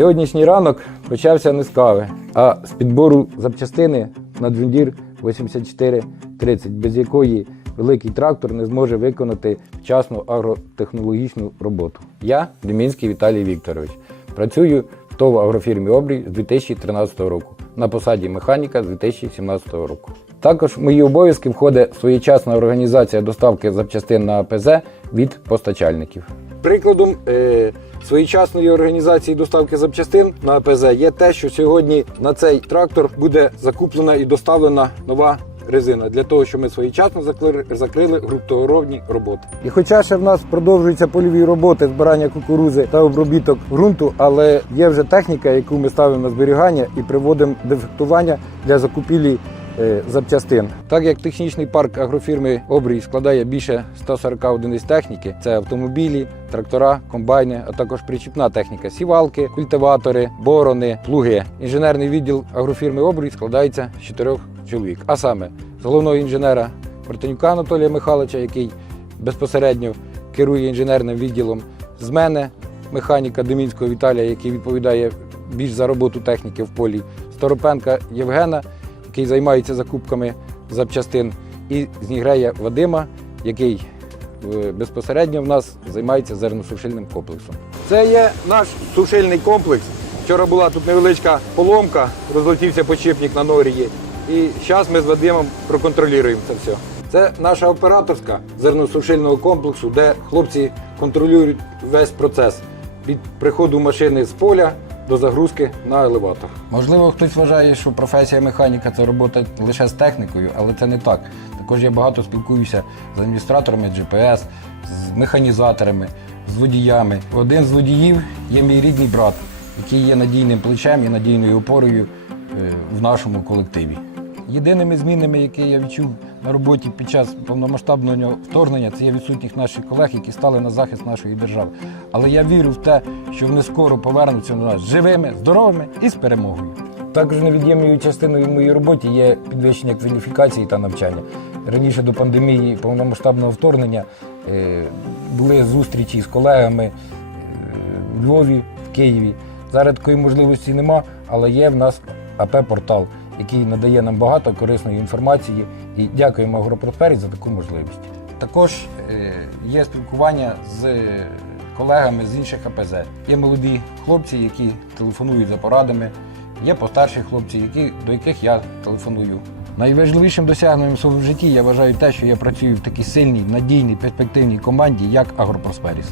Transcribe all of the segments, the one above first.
Сьогоднішній ранок почався не з кави, а з підбору запчастини на джундір 8430, без якої великий трактор не зможе виконати вчасну агротехнологічну роботу. Я Демінський Віталій Вікторович. Працюю в ТОВ агрофірмі Обрій з 2013 року на посаді механіка з 2017 року. Також в мої обов'язки входить своєчасна організація доставки запчастин на АПЗ від постачальників. Прикладом е, своєчасної організації доставки запчастин на АПЗ є те, що сьогодні на цей трактор буде закуплена і доставлена нова резина для того, щоб ми своєчасно закли- закрили ґрунторобні роботи. І хоча ще в нас продовжуються польові роботи, збирання кукурузи та обробіток ґрунту, але є вже техніка, яку ми ставимо на зберігання і приводимо дефектування для закупівлі запчастин. Так як технічний парк агрофірми Обрій складає більше 140 одиниць техніки, це автомобілі, трактора, комбайни, а також причіпна техніка, сівалки, культиватори, борони, плуги. Інженерний відділ агрофірми Обрій складається з чотирьох чоловік, а саме з головного інженера Мартинюка Анатолія Михайловича, який безпосередньо керує інженерним відділом, з мене, механіка Демінського Віталія, який відповідає більш за роботу техніки в полі, Сторопенка Євгена, який займається закупками запчастин, і з Нігрея Вадима, який е, безпосередньо в нас займається зерносушильним комплексом. Це є наш сушильний комплекс. Вчора була тут невеличка поломка, розлетівся почіпник на норії. І зараз ми з Вадимом проконтролюємо це все. Це наша операторська зерносушильного комплексу, де хлопці контролюють весь процес від приходу машини з поля до загрузки на елеватор. Можливо, хтось вважає, що професія механіка це робота лише з технікою, але це не так. Також я багато спілкуюся з адміністраторами GPS, з механізаторами, з водіями. Один з водіїв є мій рідний брат, який є надійним плечем і надійною опорою е, в нашому колективі. Єдиними змінами, які я відчув на роботі під час повномасштабного вторгнення, це є відсутність наших колег, які стали на захист нашої держави. Але я вірю в те, що вони скоро повернуться до нас живими, здоровими і з перемогою. Також невід'ємною частиною в моїй роботі є підвищення кваліфікації та навчання. Раніше до пандемії повномасштабного вторгнення е, були зустрічі з колегами е, в Львові, в Києві. Зараз такої можливості нема, але є в нас АП-портал, який надає нам багато корисної інформації. І дякуємо Агропросфері за таку можливість. Також е, є спілкування з колегами з інших АПЗ. Є молоді хлопці, які телефонують за порадами. Є постарші хлопці, які, до яких я телефоную. Найважливішим досягненням в своєму житті я вважаю те, що я працюю в такій сильній, надійній, перспективній команді, як Агропросперіс.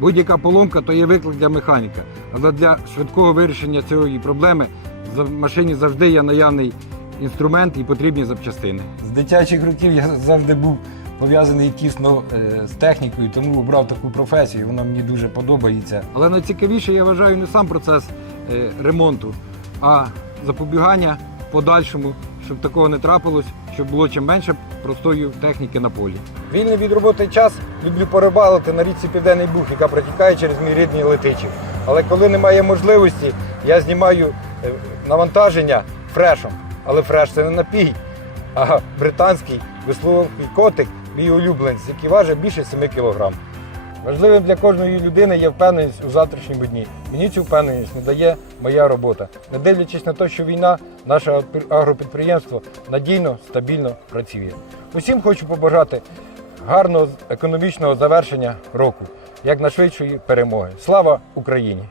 Будь-яка поломка то є виклик для механіка. Але для швидкого вирішення цієї проблеми в машині завжди є наявний інструмент і потрібні запчастини. З дитячих років я завжди був пов'язаний тісно е, з технікою, тому обрав таку професію, вона мені дуже подобається. Але найцікавіше я вважаю не сам процес е, ремонту, а запобігання подальшому, щоб такого не трапилось, щоб було чим менше простою техніки на полі. Вільний від роботи час люблю порибалити на річці Південний Буг, яка протікає через мій рідний летичів. Але коли немає можливості, я знімаю навантаження фрешом. Але фреш це не напій, а британський весловий котик, мій улюбленець, який важить більше 7 кг. Важливим для кожної людини є впевненість у завтрашньому дні. Мені цю впевненість не дає моя робота. Не дивлячись на те, що війна, наше агропідприємство надійно, стабільно працює. Усім хочу побажати гарного економічного завершення року, як найшвидшої перемоги. Слава Україні!